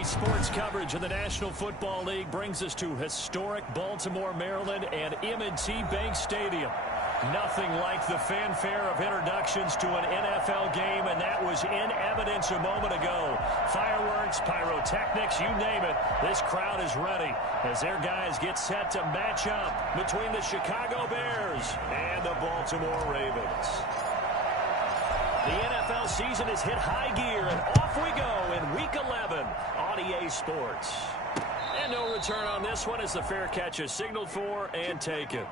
Today's sports coverage of the National Football League brings us to historic Baltimore, Maryland, and M&T Bank Stadium. Nothing like the fanfare of introductions to an NFL game, and that was in evidence a moment ago. Fireworks, pyrotechnics, you name it. This crowd is ready as their guys get set to match up between the Chicago Bears and the Baltimore Ravens. The NFL season has hit high gear, and off we go in Week 11 on EA Sports. And no return on this one as the fair catch is signaled for and taken.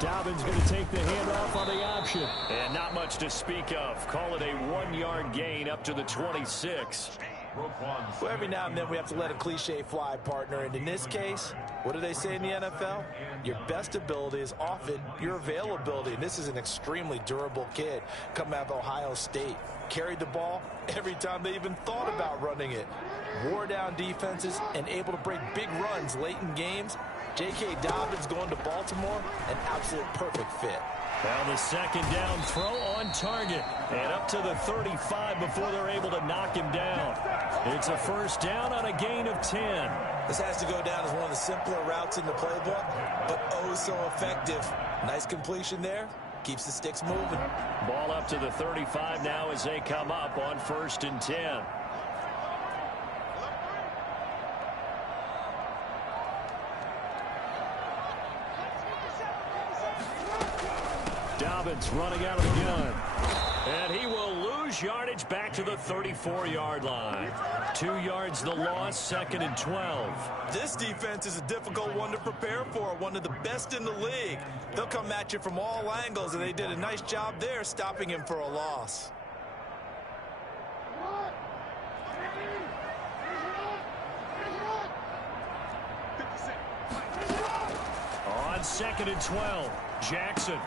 Dobbins going to take the handoff on the option. And not much to speak of. Call it a 1-yard gain up to the 26. Well, every now and then we have to let a cliche fly, partner. And in this case, what do they say in the NFL? Your best ability is often your availability. And this is an extremely durable kid coming out of Ohio State. Carried the ball every time they even thought about running it. Wore down defenses and able to break big runs late in games. J.K. Dobbins going to Baltimore, an absolute perfect fit. Well, the second down throw on target. And up to the 35 before they're able to knock him down. It's a first down on a gain of 10. This has to go down as one of the simpler routes in the playbook, but oh so effective. Nice completion there. Keeps the sticks moving. Ball up to the 35 now as they come up on 1st and 10. Dobbins running out of the gun. And he will lose yardage back to the 34-yard line. 2 yards the loss, 2nd and 12. This defense is a difficult one to prepare for, one of the best in the league. They'll come at you from all angles, and they did a nice job there stopping him for a loss. On 2nd and 12, Jackson.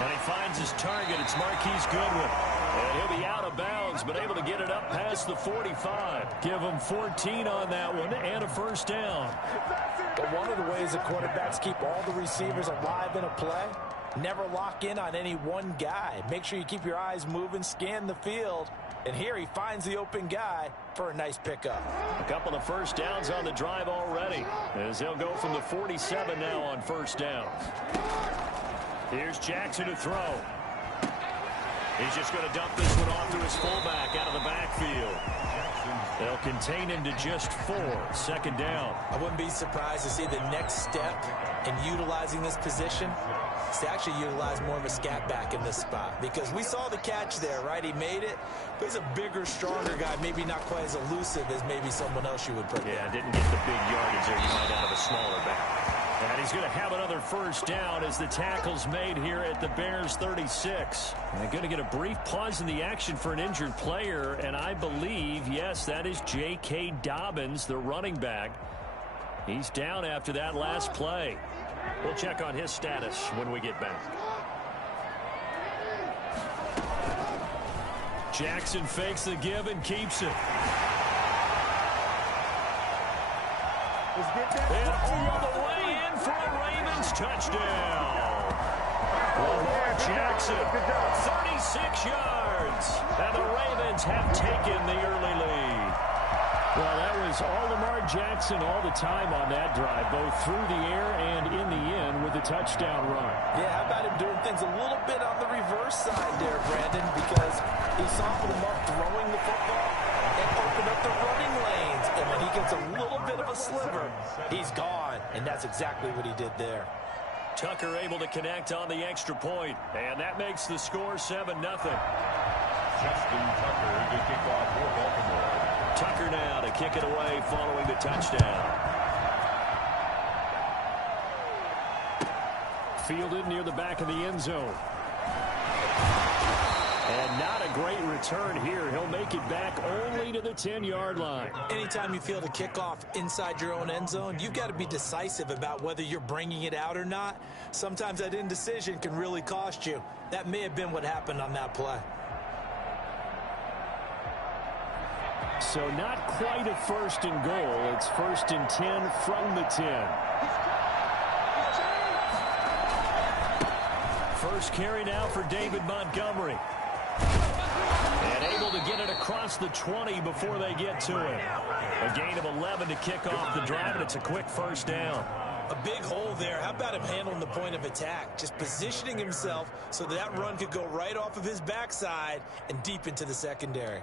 And he finds his target. It's Marquise Goodwin. And he'll be out of bounds, but able to get it up past the 45. Give him 14 on that one and a first down. But one of the ways that quarterbacks keep all the receivers alive in a play, never lock in on any one guy. Make sure you keep your eyes moving, scan the field. And here he finds the open guy for a nice pickup. A couple of first downs on the drive already, as they'll go from the 47 now on first down. Here's Jackson to throw. He's just going to dump this one off to his fullback out of the backfield. They'll contain him to just 4. 2nd down. I wouldn't be surprised to see the next step in utilizing this position is to actually utilize more of a scat back in this spot. Because we saw the catch there, right? He made it. But he's a bigger, stronger guy. Maybe not quite as elusive as maybe someone else you would put there. Yeah, didn't get the big yardage there. You might out of a smaller back. And he's going to have another first down as the tackle's made here at the Bears 36. And they're going to get a brief pause in the action for an injured player. And I believe, yes, that is J.K. Dobbins, the running back. He's down after that last play. We'll check on his status when we get back. Jackson fakes the give and keeps it. And all the way in for a Ravens touchdown. Lamar Jackson, 36 yards. And the Ravens have taken the early lead. Well, that was all Lamar Jackson all the time on that drive, both through the air and in the end with a touchdown run. Yeah, how about him doing things a little bit on the reverse side there, Brandon, because he softened him up throwing the football and opened up the running lanes. And when he gets a little bit of a sliver, he's gone. And that's exactly what he did there. Tucker able to connect on the extra point, and that makes the score 7-0. Justin Tucker to kick off for Baltimore. Tucker now to kick it away following the touchdown. Fielded near the back of the end zone. And not a great return here. He'll make it back only to the 10-yard line. Anytime you field a kickoff inside your own end zone, you've got to be decisive about whether you're bringing it out or not. Sometimes that indecision can really cost you. That may have been what happened on that play. So not quite a first and goal. It's first and 10 from the 10. First carry now for David Montgomery. And able to get it across the 20 before they get to it. A gain of 11 to kick off the drive, and it's a quick first down. A big hole there. How about him handling the point of attack? Just positioning himself so that run could go right off of his backside and deep into the secondary.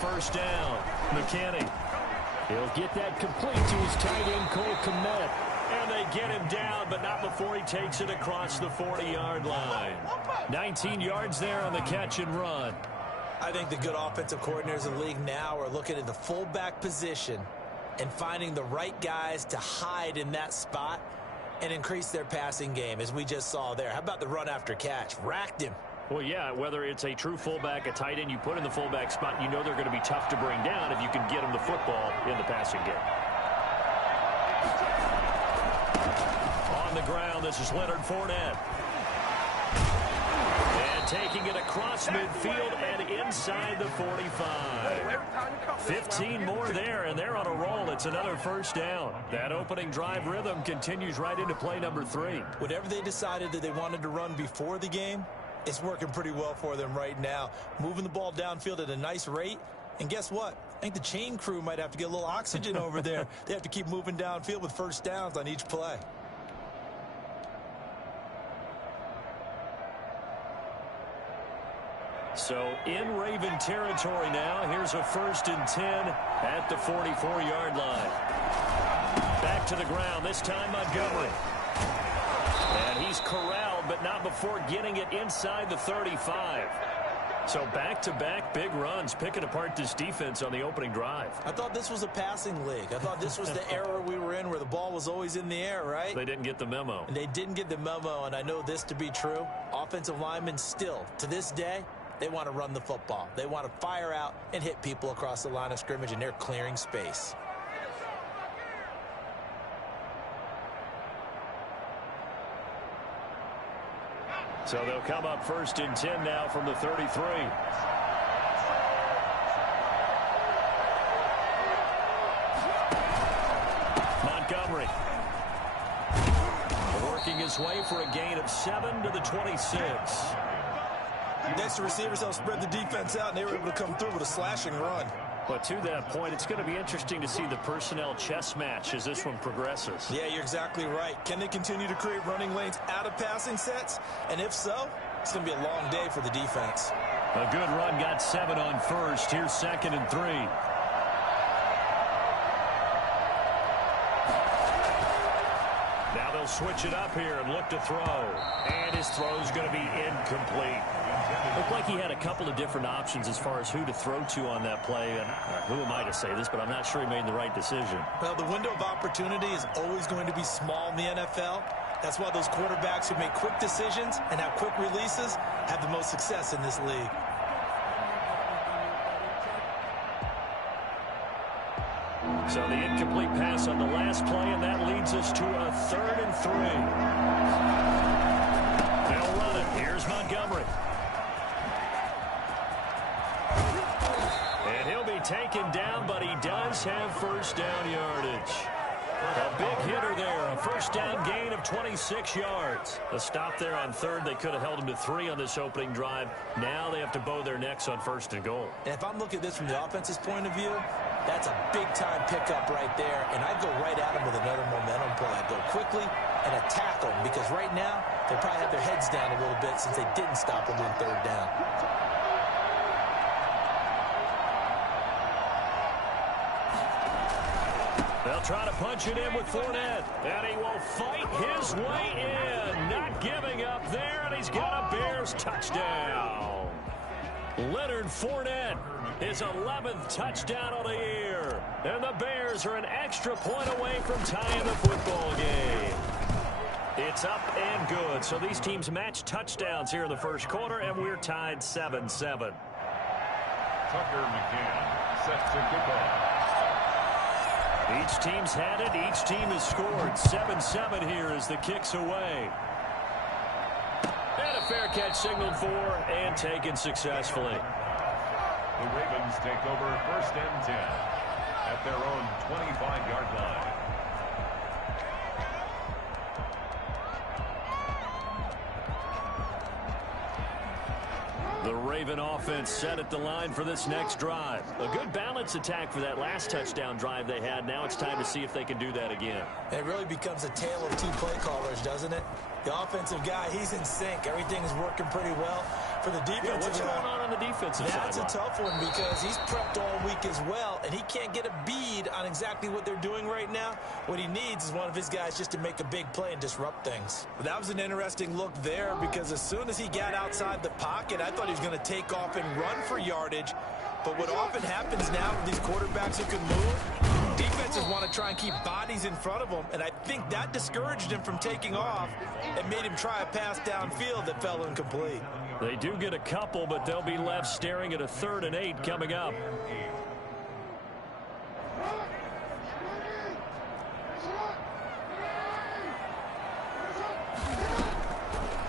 First down, McKinney. He'll get that complete to his tight end, Cole Kmet. And they get him down, but not before he takes it across the 40-yard line. 19 yards there on the catch and run. I think the good offensive coordinators in the league now are looking at the fullback position and finding the right guys to hide in that spot and increase their passing game, as we just saw there. How about the run after catch? Racked him. Well, yeah, whether it's a true fullback, a tight end, you put in the fullback spot, you know they're going to be tough to bring down if you can get them the football in the passing game. On the ground, this is Leonard Fournette. And taking it across midfield and inside the 45. 15 more there, and they're on a roll. It's another first down. That opening drive rhythm continues right into play number 3. Whatever they decided that they wanted to run before the game, it's working pretty well for them right now. Moving the ball downfield at a nice rate. And guess what? I think the chain crew might have to get a little oxygen over there. They have to keep moving downfield with first downs on each play. So in Raven territory now. Here's a first and 10 at the 44-yard line. Back to the ground. This time Montgomery. And he's corralled, but not before getting it inside the 35. So back-to-back big runs, picking apart this defense on the opening drive. I thought this was a passing league. I thought this was the era we were in where the ball was always in the air, right? They didn't get the memo. And they didn't get the memo, and I know this to be true. Offensive linemen still, to this day, they want to run the football. They want to fire out and hit people across the line of scrimmage, and they're clearing space. So they'll come up first and 10 now from the 33. Montgomery. Working his way for a gain of 7 to the 26. Next, the receivers helped spread the defense out, and they were able to come through with a slashing run. But to that point, it's going to be interesting to see the personnel chess match as this one progresses. Yeah, you're exactly right. Can they continue to create running lanes out of passing sets? And if so, it's going to be a long day for the defense. A good run got 7 on first. Here's second and 3. Now they'll switch it up here and look to throw. And his throw is going to be incomplete. Looked like he had a couple of different options as far as who to throw to on that play. And who am I to say this, but I'm not sure he made the right decision. Well, the window of opportunity is always going to be small in the NFL. That's why those quarterbacks who make quick decisions and have quick releases have the most success in this league. So the incomplete pass on the last play, and that leads us to a 3rd and 3. They'll run it. Here's Montgomery. And he'll be taken down, but he does have first down yardage. A big hitter there, a first down gain of 26 yards. A stop there on 3rd. They could have held him to 3 on this opening drive. Now they have to bow their necks on 1st and goal. And if I'm looking at this from the offense's point of view, that's a big-time pickup right there, and I'd go right at him with another momentum play. I'd go quickly and attack them, because right now they probably have their heads down a little bit since they didn't stop him on 3rd down. They'll try to punch it in with Fournette. And he will fight his way in. Not giving up there, and he's got a Bears touchdown. Leonard Fournette, his 11th touchdown of the year. And the Bears are an extra point away from tying the football game. It's up and good. So these teams match touchdowns here in the first quarter, and we're tied 7-7. Tucker McCann set to kick off. Each team's had it. Each team has scored. 7-7 here as the kick's away. And a fair catch signaled for and taken successfully. The Ravens take over 1st and 10 at their own 25-yard line. The Raven offense set at the line for this next drive. A good balance attack for that last touchdown drive they had. Now it's time to see if they can do that again. It really becomes a tale of two play callers, doesn't it? The offensive guy, he's in sync. Everything is working pretty well. For the defensive what's going on the defensive side? That's a tough one because he's prepped all week as well, and he can't get a bead on exactly what they're doing right now. What he needs is one of his guys just to make a big play and disrupt things. That was an interesting look there because as soon as he got outside the pocket, I thought he was going to take off and run for yardage. But what often happens now with these quarterbacks who can move, defenses want to try and keep bodies in front of them, and I think that discouraged him from taking off and made him try a pass downfield that fell incomplete. They do get a couple, but they'll be left staring at a 3rd and 8 coming up.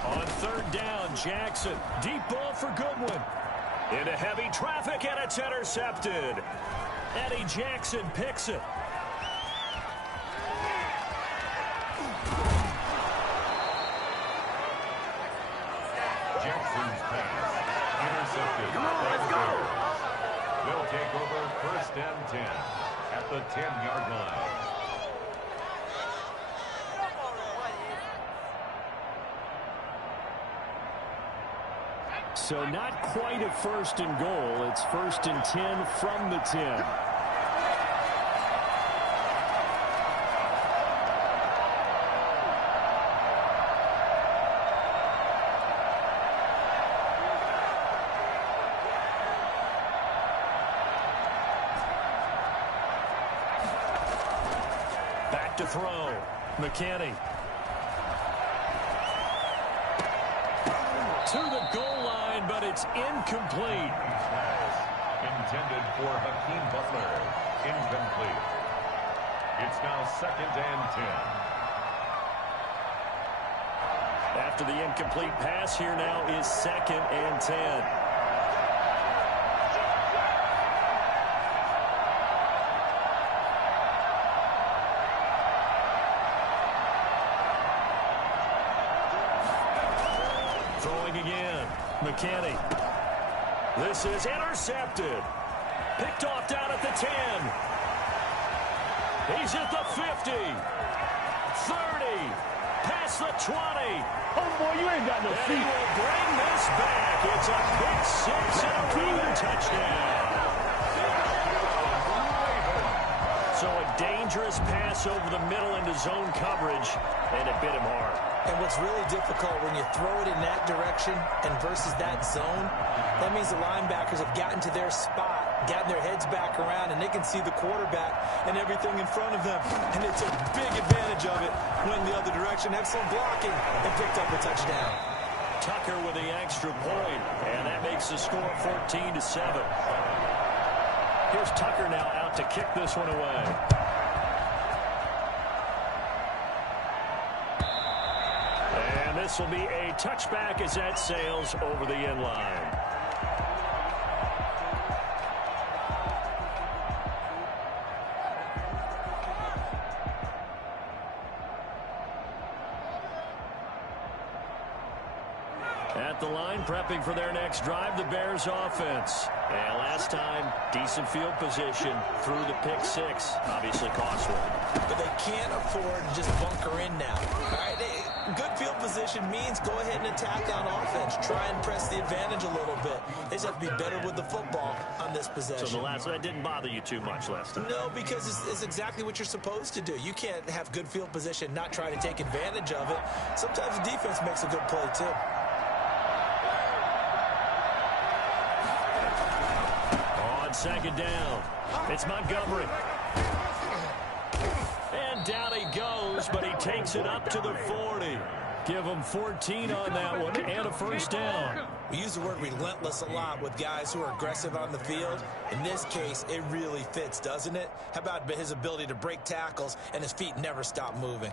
On 3rd down, Jackson. Deep ball for Goodwin. Into heavy traffic, and it's intercepted. Eddie Jackson picks it. Jackson's pass intercepted. Let's go. They'll take over 1st and 10 at the 10-yard line. So not quite a 1st and goal. It's 1st and 10 from the 10. Back to throw. McKinney. To the goal line, but it's incomplete. Intended for Hakeem Butler. Incomplete. It's now 2nd and 10. After the incomplete pass, here now is 2nd and 10. Throwing again. McKinney. This is intercepted. Picked off down at the 10. He's at the 50. 30. Past the 20. Oh, boy, you ain't got no feet. And he will bring this back. It's a pick 6 and a Raven touchdown. So a dangerous pass over the middle into zone coverage, and it bit him hard. And what's really difficult when you throw it in that direction and versus that zone, that means the linebackers have gotten to their spot, gotten their heads back around, and they can see the quarterback and everything in front of them. And it's a big advantage of it when the other direction. Excellent blocking and picked up a touchdown. Tucker with the extra point, and that makes the score 14-7. Here's Tucker now out to kick this one away. And this will be a touchback as that sails over the end line. At the line, prepping for their next drive, the Bears offense. And last time, decent field position through the pick 6. Obviously cost one. But they can't afford to just bunker in now. All right, Good field position means go ahead and attack on offense. Try and press the advantage a little bit. They just have to be better with the football on this possession. So that didn't bother you too much last time? No, because it's exactly what you're supposed to do. You can't have good field position, not try to take advantage of it. Sometimes the defense makes a good play, too. On second down, it's Montgomery. And down he goes, but he takes it up to the 40. Give him 14 on that one and a first down. We use the word relentless a lot with guys who are aggressive on the field. In this case, it really fits, doesn't it? How about his ability to break tackles and his feet never stop moving?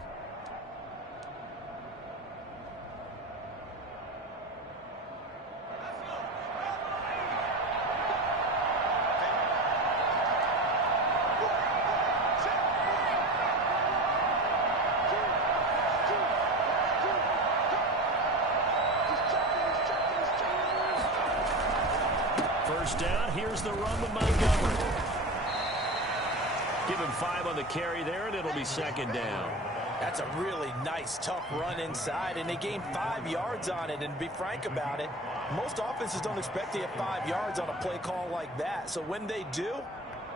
First down, here's the run with Montgomery. Give him 5 on the carry there, and it'll be second down. That's a really nice, tough run inside, and they gained 5 yards on it. And to be frank about it, most offenses don't expect to get 5 yards on a play call like that. So when they do,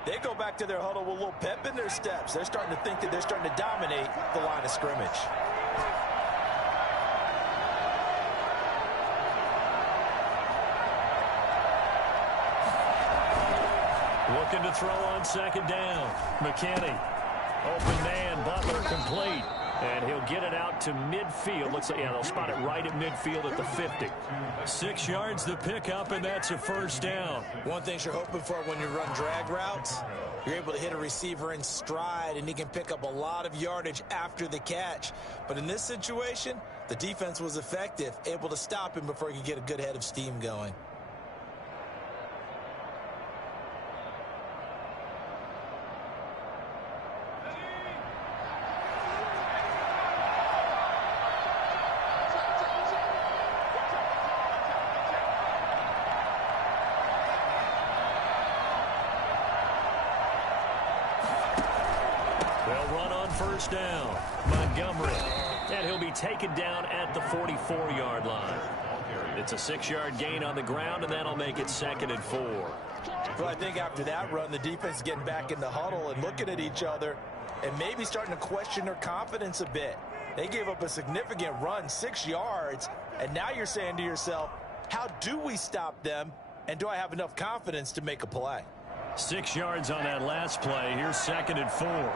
they go back to their huddle with a little pep in their steps. They're starting to think that they're starting to dominate the line of scrimmage. Looking to throw on second down. McKinney. Open man, Butler complete. And he'll get it out to midfield. Looks like, yeah, they'll spot it right at midfield at the 50. 6 yards to pick up, and that's a first down. One thing you're hoping for when you run drag routes, you're able to hit a receiver in stride, and he can pick up a lot of yardage after the catch. But in this situation, the defense was effective, able to stop him before he could get a good head of steam going. First down, Montgomery. And he'll be taken down at the 44-yard line. It's a 6-yard gain on the ground, and that'll make it 2nd and 4. Well, I think after that run, the defense is getting back in the huddle and looking at each other and maybe starting to question their confidence a bit. They gave up a significant run, 6 yards, and now you're saying to yourself, how do we stop them, and do I have enough confidence to make a play? 6 yards on that last play. Here's 2nd and 4.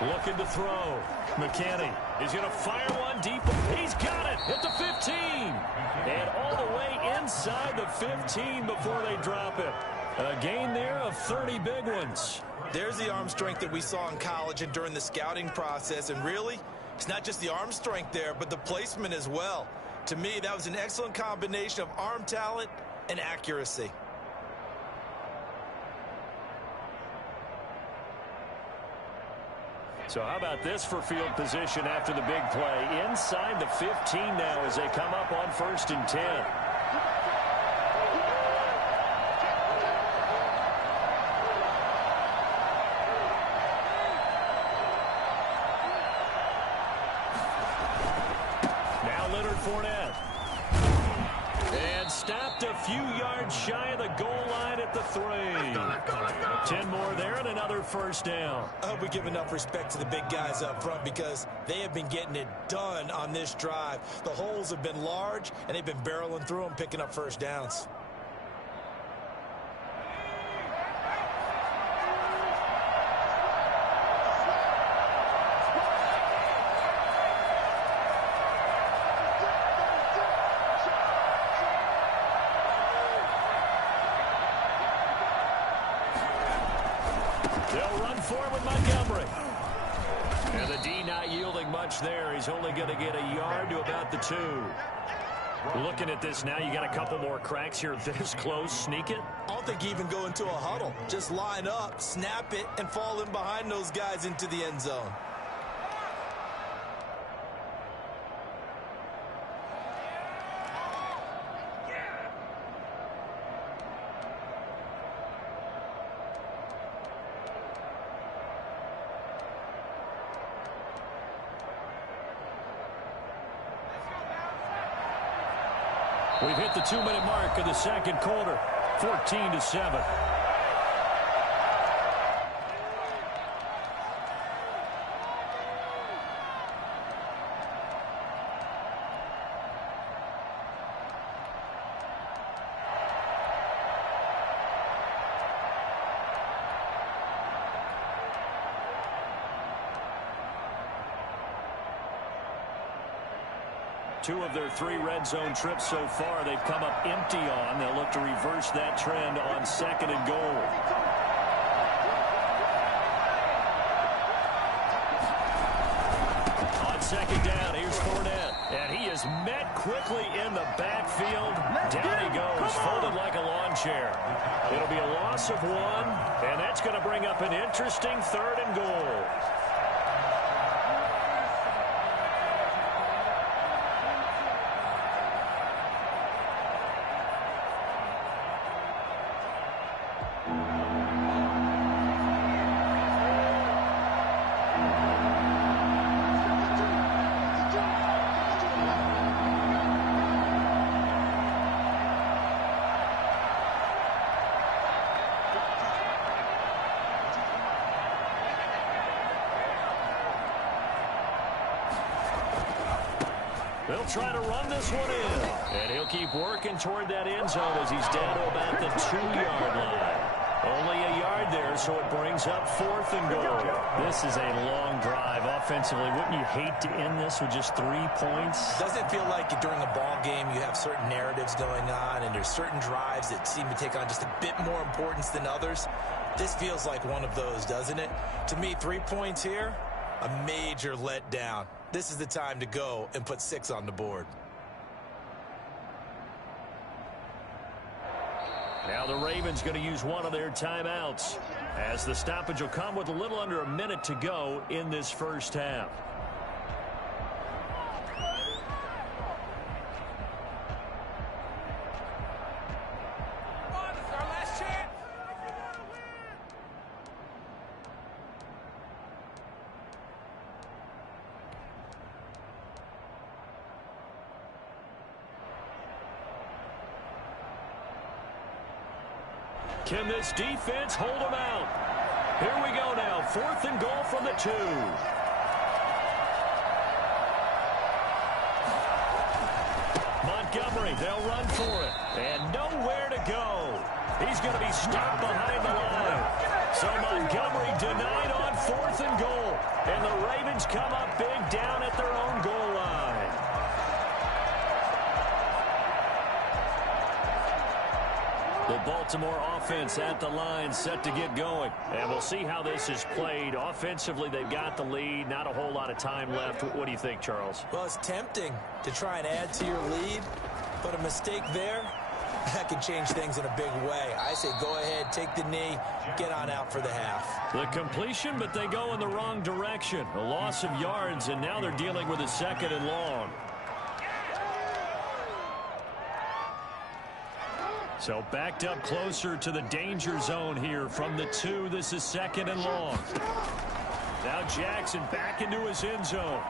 Looking to throw. McKinney is going to fire one deep. He's got it at the 15. And all the way inside the 15 before they drop it. A gain there of 30 big ones. There's the arm strength that we saw in college and during the scouting process. And really, it's not just the arm strength there, but the placement as well. To me, that was an excellent combination of arm talent and accuracy. So how about this for field position after the big play? Inside the 15 now as they come up on 1st and 10. Now Leonard Fournette. And stopped a few yards shy of the goal line at the 3. 10 more there and another first down. I hope we give enough respect to the big guys up front because they have been getting it done on this drive. The holes have been large, and they've been barreling through them, picking up first downs. They'll run forward with Montgomery. And the D not yielding much there. He's only going to get a yard to about the 2. Looking at this now, you got a couple more cracks here this close. Sneak it. I don't think you even go into a huddle. Just line up, snap it, and fall in behind those guys into the end zone. We've hit the 2-minute mark of the second quarter, 14-7. Two of their 3 red zone trips so far, they've come up empty on. They'll look to reverse that trend on 2nd and goal. On 2nd down, here's Fournette. And he is met quickly in the backfield. Down he goes, folded like a lawn chair. It'll be a loss of 1, and that's going to bring up an interesting 3rd and goal. They'll try to run this one in. And he'll keep working toward that end zone as he's down to about the 2-yard line. Only a yard there, so it brings up 4th and goal. This is a long drive offensively. Wouldn't you hate to end this with just 3 points? Doesn't feel like during a ball game you have certain narratives going on, and there's certain drives that seem to take on just a bit more importance than others. This feels like one of those, doesn't it? To me, 3 points here, a major letdown. This is the time to go and put 6 on the board. Now the Ravens going to use one of their timeouts, as the stoppage will come with a little under a minute to go in this first half. Can this defense hold them out? Here we go now. 4th and goal from the 2. Montgomery, they'll run for it. And nowhere to go. He's going to be stopped behind the line. So Montgomery denied on 4th and goal. And the Ravens come up big down at their own goal line. The Baltimore offense at the line, set to get going. And we'll see how this is played. Offensively, they've got the lead. Not a whole lot of time left. What do you think, Charles? Well, it's tempting to try and add to your lead, but a mistake there, that can change things in a big way. I say go ahead, take the knee, get on out for the half. The completion, but they go in the wrong direction. A loss of yards, and now they're dealing with a 2nd and long. So backed up closer to the danger zone here from the 2. This is 2nd and long. Now Jackson back into his end zone.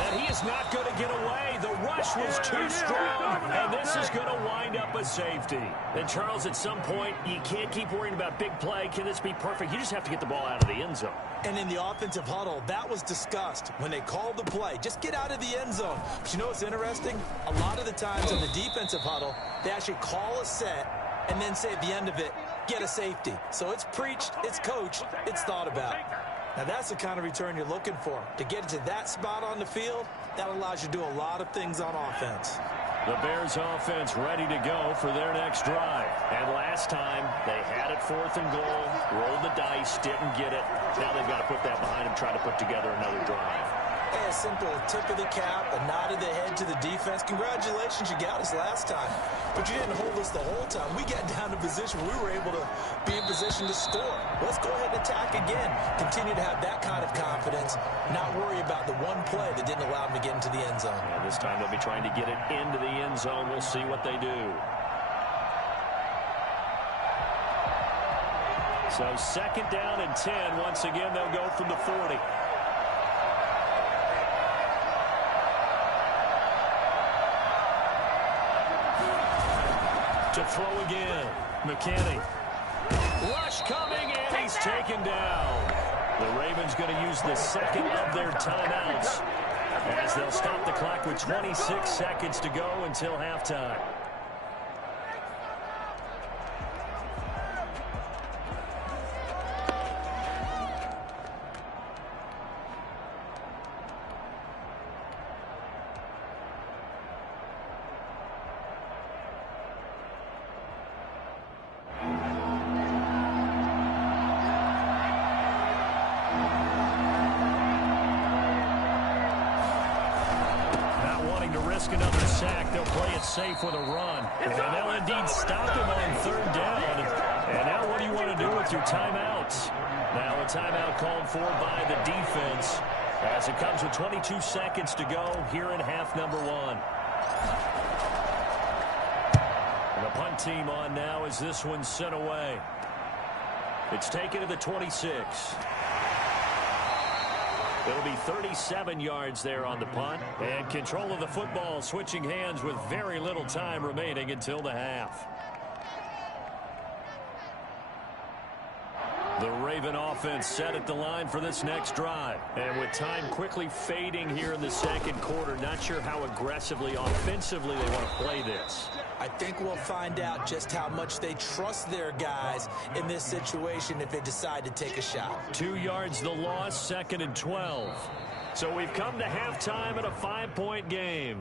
And he is not going to get away. The rush was too strong. And this is going to wind up a safety. And Charles, at some point, you can't keep worrying about big play. Can this be perfect? You just have to get the ball out of the end zone. And in the offensive huddle, that was discussed when they called the play. Just get out of the end zone. But you know what's interesting? A lot of the times in the defensive huddle, they actually call a set and then say at the end of it, get a safety. So it's preached, it's coached, it's thought about. Now that's the kind of return you're looking for. To get to that spot on the field, that allows you to do a lot of things on offense. The Bears offense ready to go for their next drive. And last time, they had it 4th and goal, rolled the dice, didn't get it. Now they've got to put that behind them, try to put together another drive. Hey, a simple tip of the cap, a nod of the head to the defense. Congratulations, you got us last time. But you didn't hold us the whole time. We got down to position where we were able to be in position to score. Let's go ahead and attack again. Continue to have that kind of confidence, not worry about the one play that didn't allow them to get into the end zone. Yeah, this time they'll be trying to get it into the end zone. We'll see what they do. So 2nd down and 10. Once again, they'll go from the 40. throw again. McKinney. Rush coming, and he's taken down. The Ravens going to use the second of their timeouts as they'll stop the clock with 26 seconds to go until halftime. Another sack. They'll play it safe with a run. And they'll indeed stop him on third down. And now what do you want to do with your timeouts? Now a timeout called for by the defense as it comes with 22 seconds to go here in half number one. And the punt team on now as this one's sent away. It's taken to the 26. It'll be 37 yards there on the punt. And control of the football switching hands with very little time remaining until the half. The Raven offense set at the line for this next drive. And with time quickly fading here in the second quarter, not sure how aggressively, offensively they want to play this. I think we'll find out just how much they trust their guys in this situation if they decide to take a shot. 2 yards the loss, second and 12. So we've come to halftime in a 5-point game.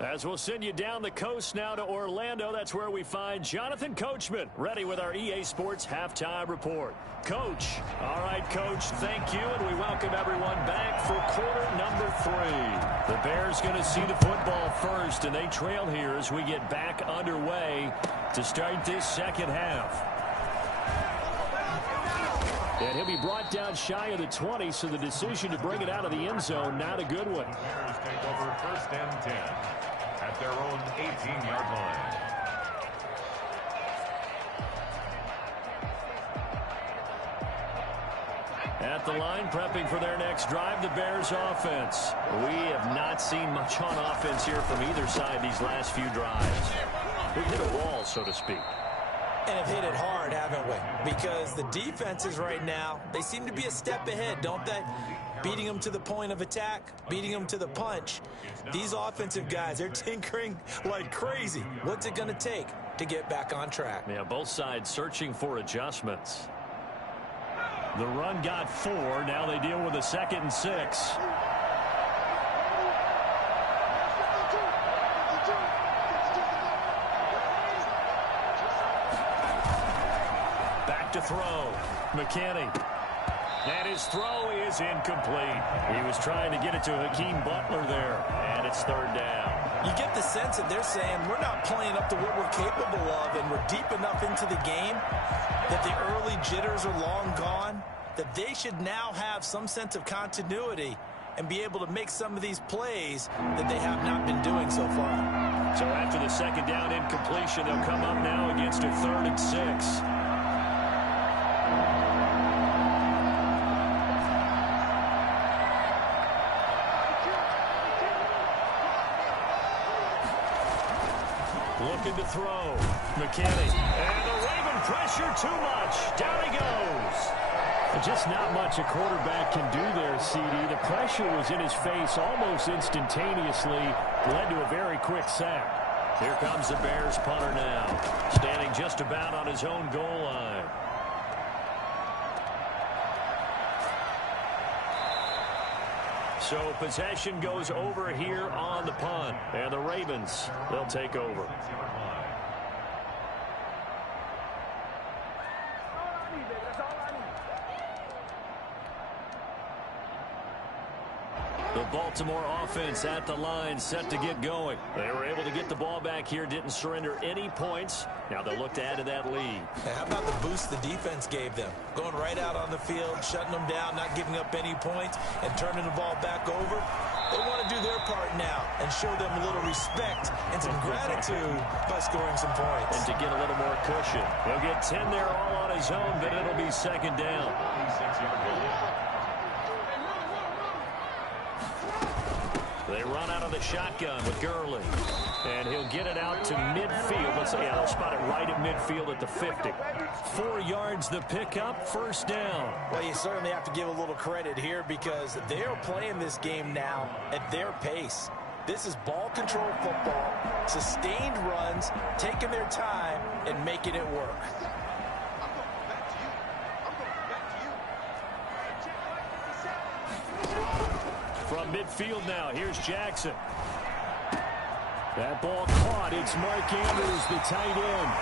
As we'll send you down the coast now to Orlando, that's where we find Jonathan Coachman, ready with our EA Sports Halftime Report. Coach. All right, Coach, thank you, and we welcome everyone back for quarter number 3. The Bears going to see the football first, and they trail here as we get back underway to start this second half. And he'll be brought down shy of the 20, so the decision to bring it out of the end zone, not a good one. Bears take over first and 10 at their own 18-yard line. At the line, prepping for their next drive, the Bears offense. We have not seen much on offense here from either side these last few drives. We've hit a wall, so to speak. And have hit it hard, haven't we? Because the defenses right now, they seem to be a step ahead, don't they? Beating them to the point of attack, beating them to the punch. These offensive guys, they're tinkering like crazy. What's it going to take to get back on track? Yeah, both sides searching for adjustments. The run got 4. Now they deal with a 2nd and 6. Back to throw. McKinney. And his throw is incomplete. He was trying to get it to Hakeem Butler there, and it's third down. You get the sense that they're saying we're not playing up to what we're capable of, and we're deep enough into the game that the early jitters are long gone, that they should now have some sense of continuity and be able to make some of these plays that they have not been doing so far. So after the second down incompletion, they'll come up now against a 3rd and 6. Looking to throw. McKinney. And the Raven pressure too much. Down he goes. Just not much a quarterback can do there, CD. The pressure was in his face almost instantaneously. Led to a very quick sack. Here comes the Bears punter now. Standing just about on his own goal line. So possession goes over here on the punt. And the Ravens, they'll take over. The Baltimore offense at the line, set to get going. They were able to get the ball back here, didn't surrender any points. Now they'll look to add to that lead. How about the boost the defense gave them? Going right out on the field, shutting them down, not giving up any points, and turning the ball back over. They want to do their part now and show them a little respect and some gratitude by scoring some points. And to get a little more cushion. He'll get 10 there all on his own, but it'll be second down. They run out of the shotgun with Gurley. And he'll get it out to midfield. Let's say, they'll spot it right at midfield at the 50. 4 yards the pickup, first down. Well, you certainly have to give a little credit here because they are playing this game now at their pace. This is ball control football, sustained runs, taking their time and making it work. From midfield now, here's Jackson. That ball caught. It's Mark Andrews, the tight end.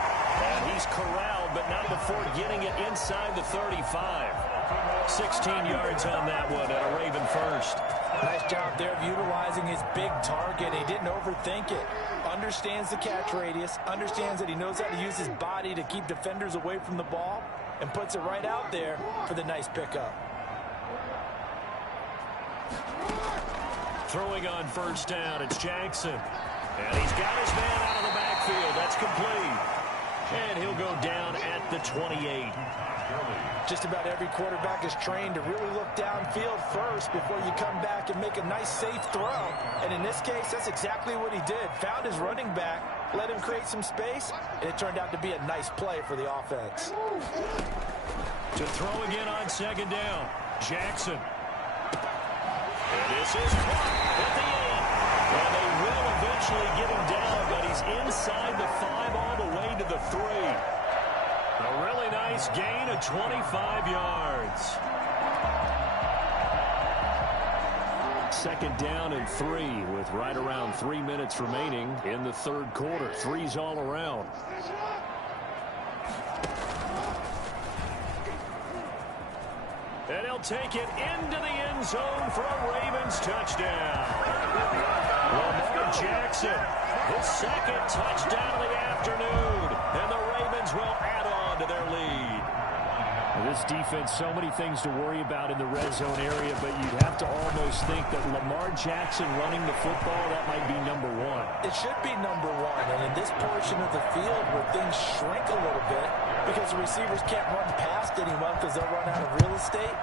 And he's corralled, but not before getting it inside the 35. 16 yards on that one at a Raven first. Nice job there of utilizing his big target. He didn't overthink it. Understands the catch radius, understands that he knows how to use his body to keep defenders away from the ball, and puts it right out there for the nice pickup. Throwing on first down, it's Jackson. And he's got his man out of the backfield. That's complete. And he'll go down at the 28. Just about every quarterback is trained to really look downfield first before you come back and make a nice, safe throw. And in this case, that's exactly what he did. Found his running back, let him create some space, and it turned out to be a nice play for the offense. To throw again on second down, Jackson. And this is caught at the end. And they will eventually get him down, but he's inside the 5 all the way to the 3. A really nice gain of 25 yards. Second down and 3 with right around 3 minutes remaining in the third quarter. 3's all around. And he'll take it into the end zone for a Ravens touchdown. Lamar Jackson, his second touchdown of the afternoon. And the Ravens will add on to their lead. This defense, so many things to worry about in the red zone area, but you'd have to almost think that Lamar Jackson running the football, that might be number 1. It should be number 1, and in this portion of the field where things shrink a little bit because the receivers can't run past anyone because they'll run out of real estate,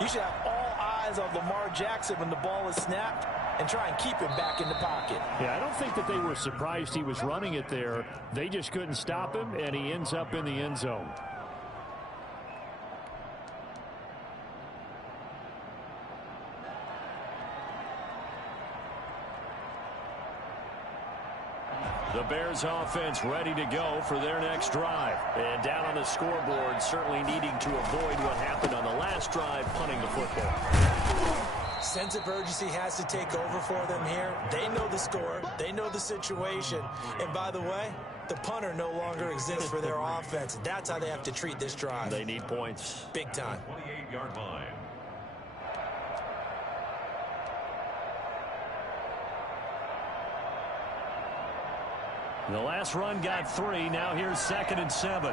you should have all eyes on Lamar Jackson when the ball is snapped and try and keep him back in the pocket. Yeah, I don't think that they were surprised he was running it there. They just couldn't stop him, and he ends up in the end zone. The Bears offense ready to go for their next drive. And down on the scoreboard, certainly needing to avoid what happened on the last drive, punting the football. Sense of urgency has to take over for them here. They know the score. They know the situation. And by the way, the punter no longer exists for their offense. That's how they have to treat this drive. They need points. Big time. 28-yard line. The last run got 3. Now here's 2nd and 7.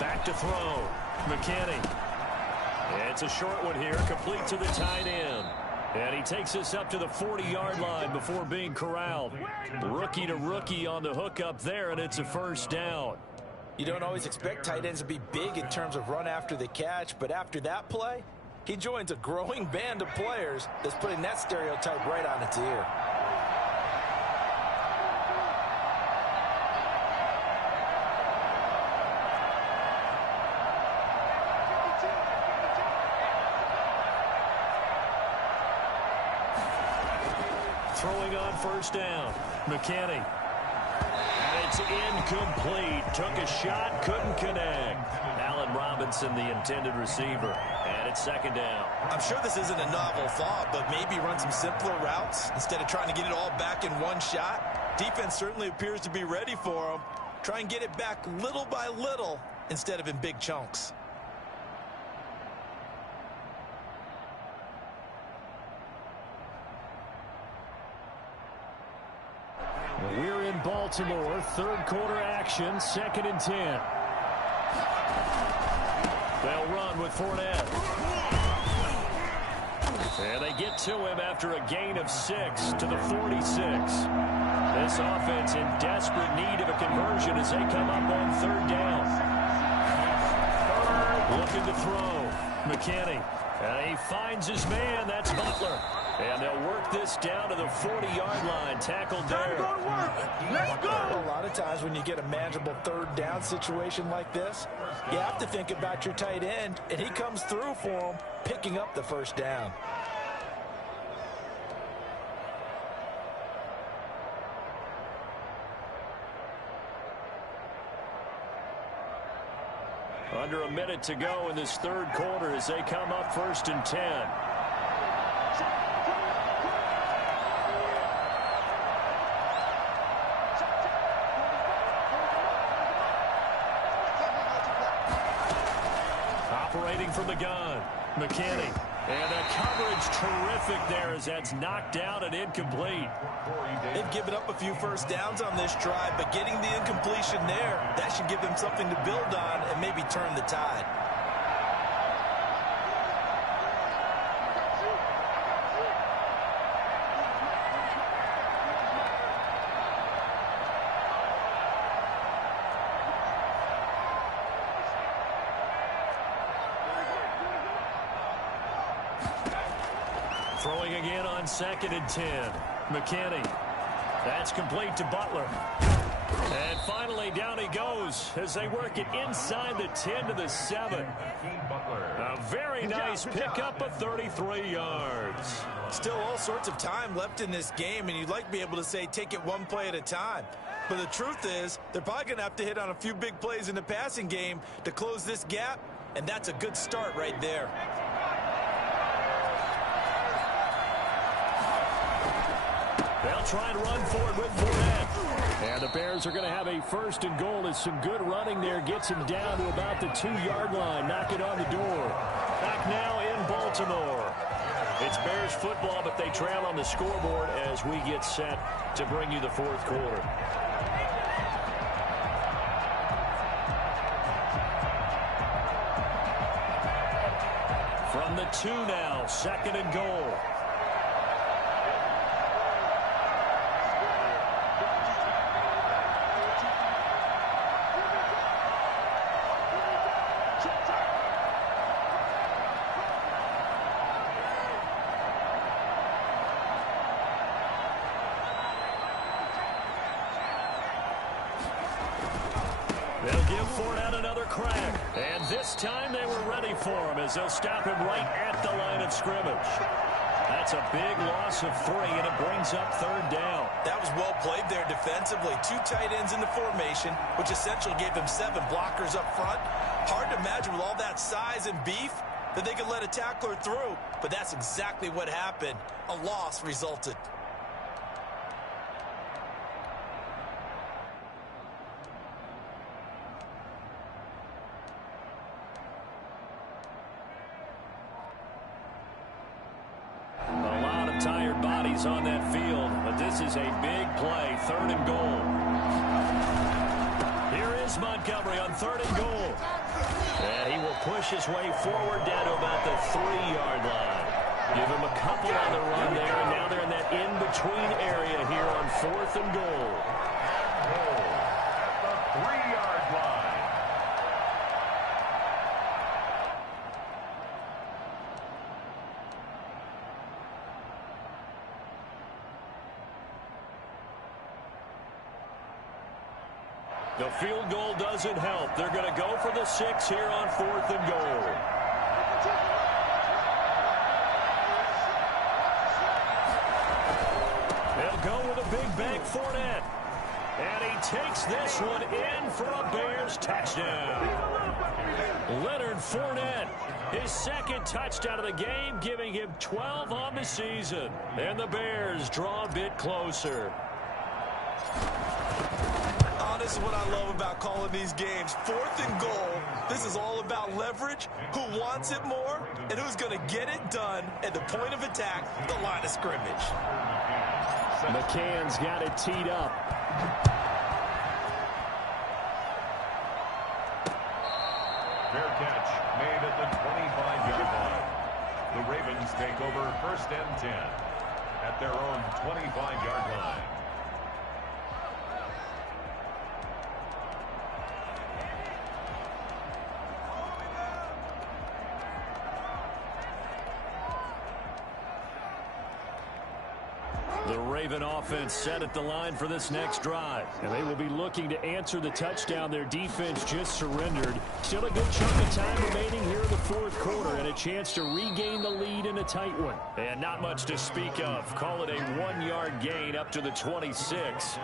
Back to throw. McKinney. It's a short one here, complete to the tight end. And he takes us up to the 40-yard line before being corralled. Rookie to rookie on the hook up there, and it's a first down. You don't always expect tight ends to be big in terms of run after the catch, but after that play, he joins a growing band of players that's putting that stereotype right on its ear. Throwing on first down, McKinney. And it's incomplete. Took a shot, couldn't connect. Allen Robinson, the intended receiver. And it's 2nd down. I'm sure this isn't a novel thought, but maybe run some simpler routes instead of trying to get it all back in one shot. Defense certainly appears to be ready for them. Try and get it back little by little instead of in big chunks. We're in Baltimore. Third quarter action. 2nd and 10. They'll run with Fournette. And they get to him after a gain of 6 to the 46. This offense in desperate need of a conversion as they come up on 3rd down. Looking to throw. McKinney. And he finds his man. That's Butler. And they'll work this down to the 40-yard line. Tackled there. Time to go to work. Let's go. A lot of times when you get a manageable third down situation like this, you have to think about your tight end, and he comes through for him, picking up the first down. Under a minute to go in this third quarter as they come up 1st and 10. Operating from the gun, McKinney. And the coverage terrific there as that's knocked out and incomplete. They've given up a few first downs on this drive, but getting the incompletion there, that should give them something to build on and maybe turn the tide. Throwing again on 2nd and 10. McKinney. That's complete to Butler. And finally, down he goes as they work it inside the 10 to the 7. A very nice pickup of 33 yards. Still all sorts of time left in this game, and you'd like to be able to say take it one play at a time. But the truth is, they're probably going to have to hit on a few big plays in the passing game to close this gap, and that's a good start right there. They'll try and run for it with Fournette. And the Bears are going to have a 1st and goal as some good running there gets him down to about the 2-yard line. Knock it on the door. Back now in Baltimore. It's Bears football, but they trail on the scoreboard as we get set to bring you the 4th quarter. From the 2 now, 2nd and goal. They'll give Fournette another crack. And this time they were ready for him as they'll stop him right at the line of scrimmage. That's a big loss of 3, and it brings up 3rd down. That was well played there defensively. 2 tight ends in the formation, which essentially gave them 7 blockers up front. Hard to imagine with all that size and beef that they could let a tackler through. But that's exactly what happened. A loss resulted. Tired bodies on that field, but this is a big play. 3rd and goal. Here is Montgomery on 3rd and goal. And he will push his way forward down to about the 3-yard line. Give him a couple on the run there, and now they're in that in-between area here on 4th and goal. At the 3-yard line. The field goal doesn't help. They're going to go for the 6 here on 4th and goal. They'll go with a big bank Fournette. And he takes this one in for a Bears touchdown. Leonard Fournette, his 2nd touchdown of the game, giving him 12 on the season. And the Bears draw a bit closer. This is what I love about calling these games. 4th and goal. This is all about leverage, who wants it more, and who's going to get it done at the point of attack, the line of scrimmage. McCann's got it teed up. Fair catch made at the 25-yard line. The Ravens take over 1st and 10 at their own 25-yard line. The Raven offense set at the line for this next drive. And they will be looking to answer the touchdown their defense just surrendered. Still a good chunk of time remaining here in the fourth quarter and a chance to regain the lead in a tight one. And not much to speak of. Call it a 1-yard gain up to the 26.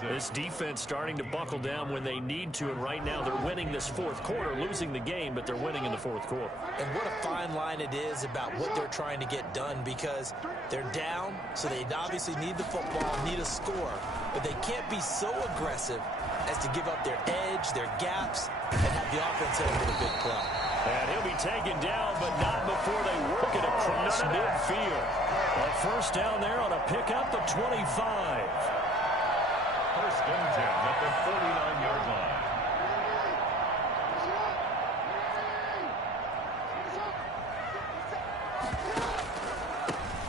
This defense starting to buckle down when they need to, and right now they're winning this fourth quarter, losing the game, but they're winning in the fourth quarter. And what a fine line it is about what they're trying to get done, because they're down, so they obviously need the football, need a score, but they can't be so aggressive as to give up their edge, their gaps, and have the offense head with a big play. And he'll be taken down, but not before they work it across midfield. A first down there on a pickup of 25. First and 10 at the 49-yard line.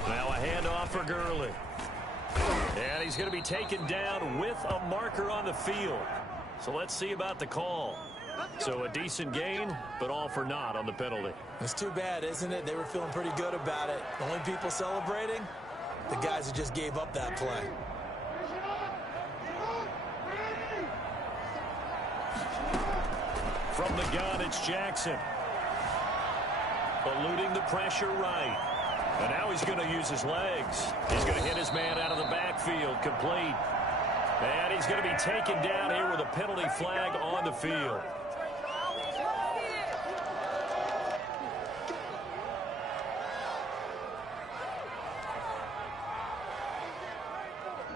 Now a handoff for Gurley. And he's going to be taken down with a marker on the field. So let's see about the call. So a decent gain, but all for naught on the penalty. It's too bad, isn't it? They were feeling pretty good about it. The only people celebrating, the guys who just gave up that play. From the gun, it's Jackson. Eluding the pressure right. And now he's going to use his legs. He's going to hit his man out of the backfield, complete. And he's going to be taken down here with a penalty flag on the field.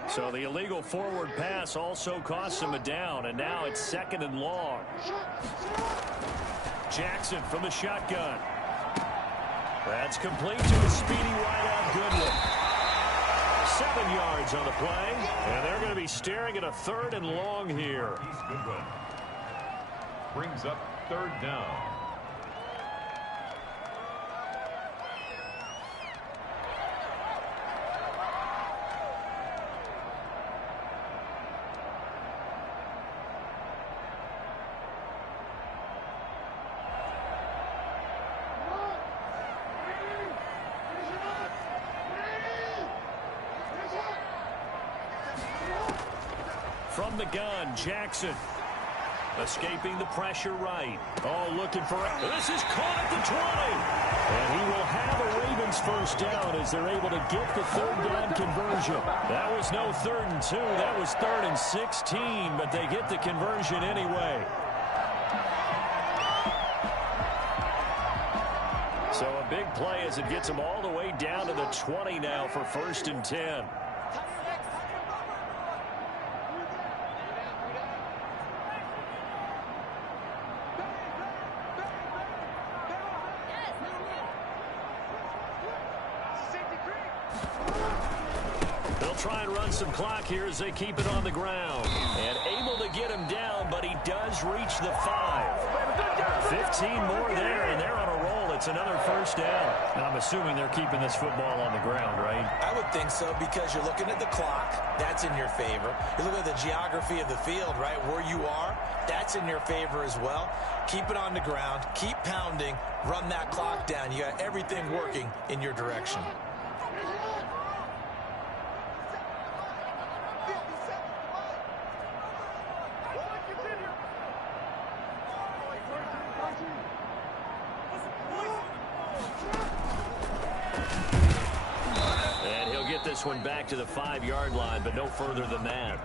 So the illegal forward pass also costs him a down, and now it's 2nd and long. Jackson from the shotgun. That's complete to the speedy wideout Goodwin. 7 yards on the play, and they're going to be staring at a 3rd and long here. Goodwin brings up 3rd down. From the gun, Jackson. Escaping the pressure right. Oh, looking for it. This is caught at the 20. And he will have a Ravens first down as they're able to get the 3rd down conversion. That was no 3rd and 2. That was 3rd and 16, but they get the conversion anyway. So a big play as it gets them all the way down to the 20 now for 1st and 10. Try and run some clock here as they keep it on the ground. And able to get him down, but he does reach the 5. 15 more there, and they're on a roll. It's another first down. Now, I'm assuming they're keeping this football on the ground, right? I would think so, because you're looking at the clock. That's in your favor. You look at the geography of the field, right, where you are. That's in your favor as well. Keep it on the ground. Keep pounding. Run that clock down. You got everything working in your direction. This one back to the 5-yard line, but no further than that.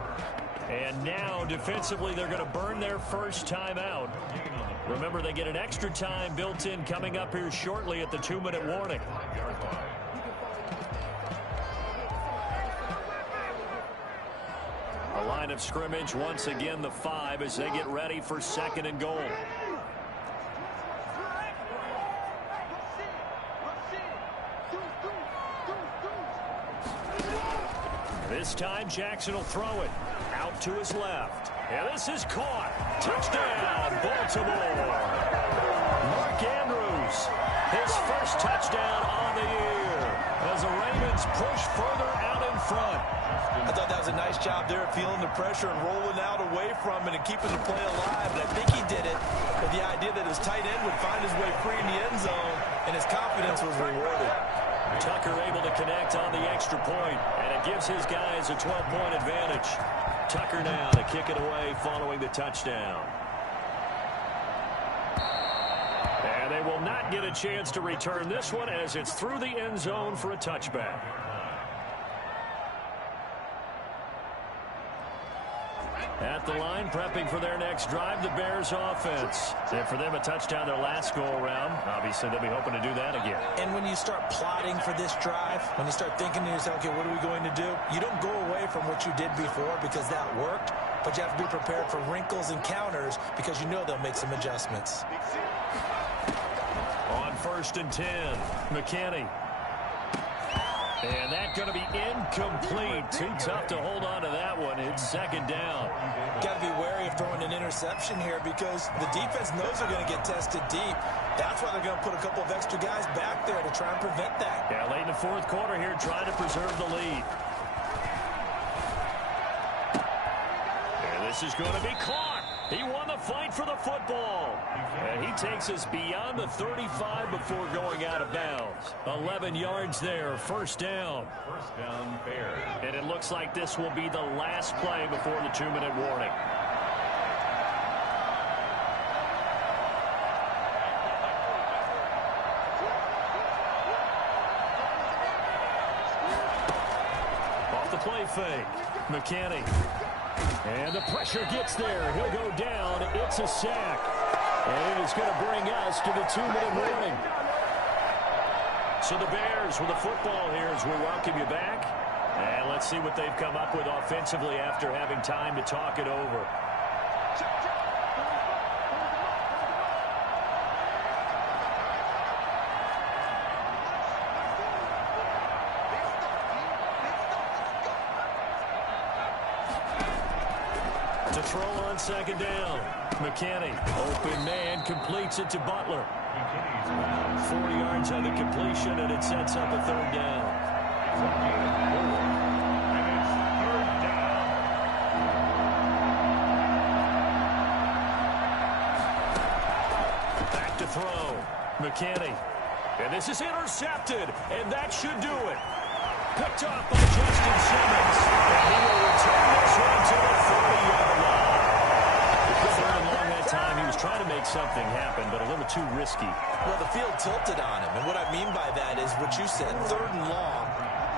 And now, defensively, they're going to burn their first time out. Remember, they get an extra time built in coming up here shortly at the 2-minute warning. A line of scrimmage, once again, the 5 as they get ready for 2nd and goal. This time, Jackson will throw it out to his left. And this is caught. Touchdown, Baltimore. Mark Andrews, his first touchdown on the year as the Ravens push further out in front. I thought that was a nice job there, feeling the pressure and rolling out away from it and keeping the play alive. And I think he did it with the idea that his tight end would find his way free in the end zone, and his confidence was rewarded. Tucker able to connect on the extra point, and it That gives his guys a 12-point advantage. Tucker now to kick it away following the touchdown. And they will not get a chance to return this one as it's through the end zone for a touchback. At the line, prepping for their next drive, the Bears offense. And for them, a touchdown their last go-around. Obviously, they'll be hoping to do that again. And when you start plotting for this drive, when you start thinking to yourself, okay, what are we going to do? You don't go away from what you did before because that worked, but you have to be prepared for wrinkles and counters because you know they'll make some adjustments. On 1st and 10, McKinney. And that's going to be incomplete. Too tough to hold on to that one. It's 2nd down. Got to be wary of throwing an interception here because the defense knows they're going to get tested deep. That's why they're going to put a couple of extra guys back there to try and prevent that. Yeah, late in the 4th quarter here, trying to preserve the lead. And this is going to be caught. He won the fight for the football. And he takes us beyond the 35 before going out of bounds. 11 yards there, 1st down. 1st down, Bears. And it looks like this will be the last play before the 2-minute warning. Off the play fake, McKinney. And the pressure gets there. He'll go down. It's a sack. And it is going to bring us to the 2-minute warning. So the Bears with the football here as we welcome you back. And let's see what they've come up with offensively after having time to talk it over. To throw on 2nd down. McKinney, open man, completes it to Butler. 40 yards on the completion, and it sets up a 3rd down. It's a gain of 4, and it's 3rd down. Back to throw. McKinney. And this is intercepted, and that should do it. Picked off by Justin Simmons. And he will return this one to the 30-yard line. Third and long that time. He was trying to make something happen, but a little too risky. Well, the field tilted on him, and what I mean by that is what you said, 3rd and long.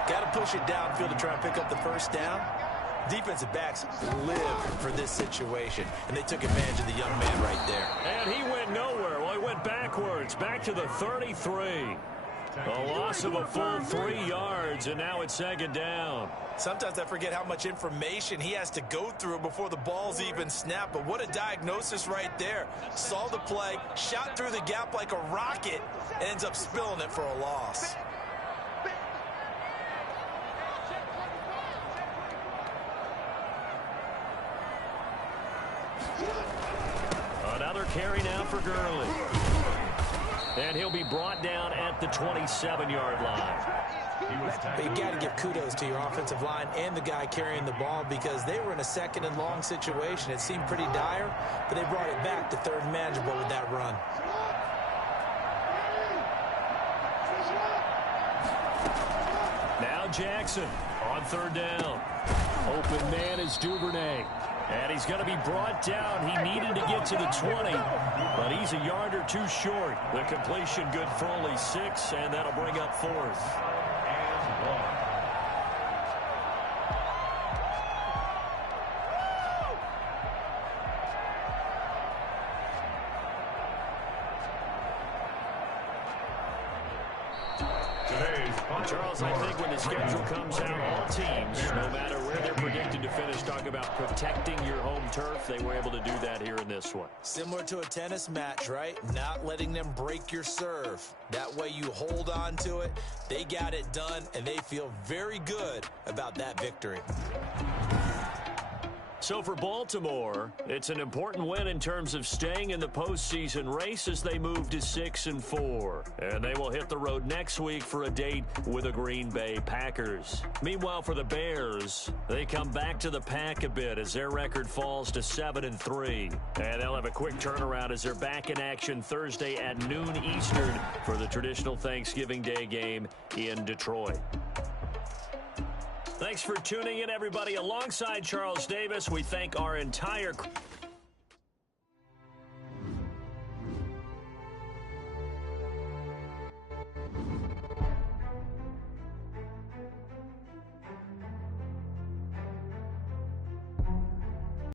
Got to push it downfield to try and pick up the 1st down. Defensive backs live for this situation, and they took advantage of the young man right there. And he went nowhere. Well, he went backwards, back to the 33. A loss of a full 3 yards, and now it's 2nd down. Sometimes I forget how much information he has to go through before the ball's even snapped, but what a diagnosis right there. Saw the play, shot through the gap like a rocket, and ends up spilling it for a loss. Another carry now for Gurley. And he'll be brought down at the 27-yard line. You got to give kudos to your offensive line and the guy carrying the ball because they were in a 2nd and long situation. It seemed pretty dire, but they brought it back to 3rd and manageable with that run. Now Jackson on 3rd down. Open man is Duvernay. And he's going to be brought down. He needed to get to the 20, but he's a yard or 2 short. The completion good for only 6, and that'll bring up 4th. Charles, I think when the schedule comes out, all teams, no matter where they're predicted to finish, talk about protecting your home turf. They were able to do that here in this one. Similar to a tennis match, right? Not letting them break your serve. That way you hold on to it. They got it done, and they feel very good about that victory. So for Baltimore, it's an important win in terms of staying in the postseason race as they move to 6-4. And they will hit the road next week for a date with the Green Bay Packers. Meanwhile, for the Bears, they come back to the pack a bit as their record falls to 7-3. And they'll have a quick turnaround as they're back in action Thursday at noon Eastern for the traditional Thanksgiving Day game in Detroit. Thanks for tuning in, everybody. Alongside Charles Davis, we thank our entire